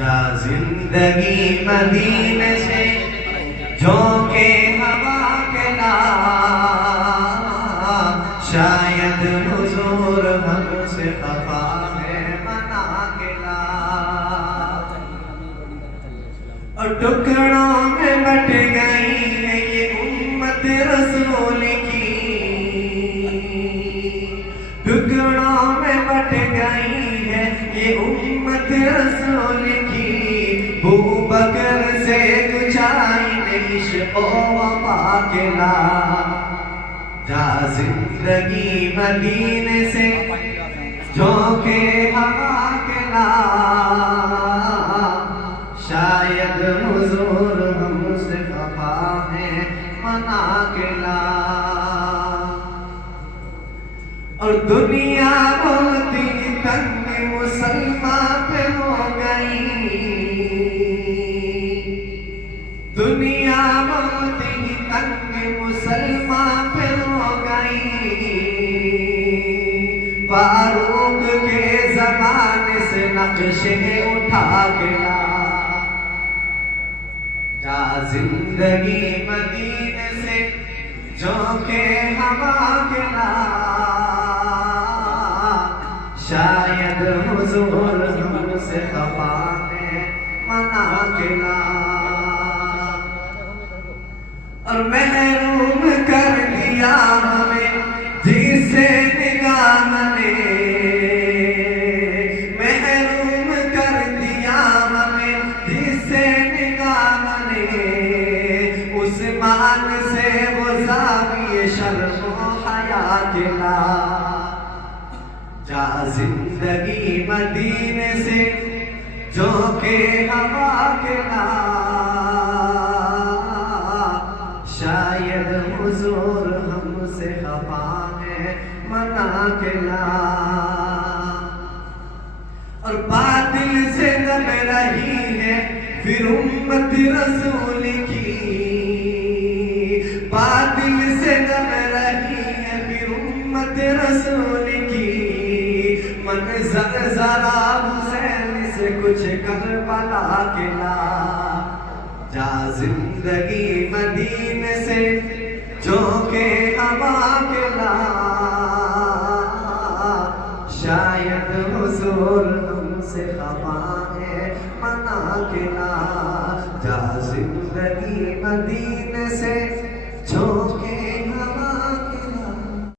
जा जिंदगी मदीने से झोंके हवा के ला, शायद हुजूर हमसे खफा है मना के ला। और टुकड़ों में बट गई है ये उम्मत रसूल की, टुकड़ों में बट गई है ये उम्मत रसूल की। बू बकर से कुछ आई इश्क़ वफ़ा के ला, जा जिंदगी मदीने से झोंके हवा के ला, शायद हुजूर हमसे खफा है मना के ला। और दुनिया बहुत ही तंग मुसलमान पे हो गई, दुनिया बहुत ही तंग मुसलमान पे हो गई। फारूक के ज़माने से नक्शे उठा के ला, जा जिंदगी मदीने से झोंके हवा के ला, शायद हुजूर हमसे खफा है मना के ला। और महरूम कर दिया हमें जिसे निगाह ने, महरूम कर दिया हमें जिसे निगाह ने। उस मान से वो ज़ाविये शर्म हया के ला, जा जिंदगी मदीने से झोंके हवा के ला, शायद हुजूर हमसे खफा है मना के ला। और बातिल से दब रही है फिर उम्मत रसूल की, बातिल से दब रही है फिर उम्मत रसूल की। मंज़र ज़रा हुसैन से कुछ करबला के ला, जा जिंदगी मदीने से झोंके हवा के ला, शायद हुजूर हमसे खफा है मना के ला, जा जिंदगी मदीने से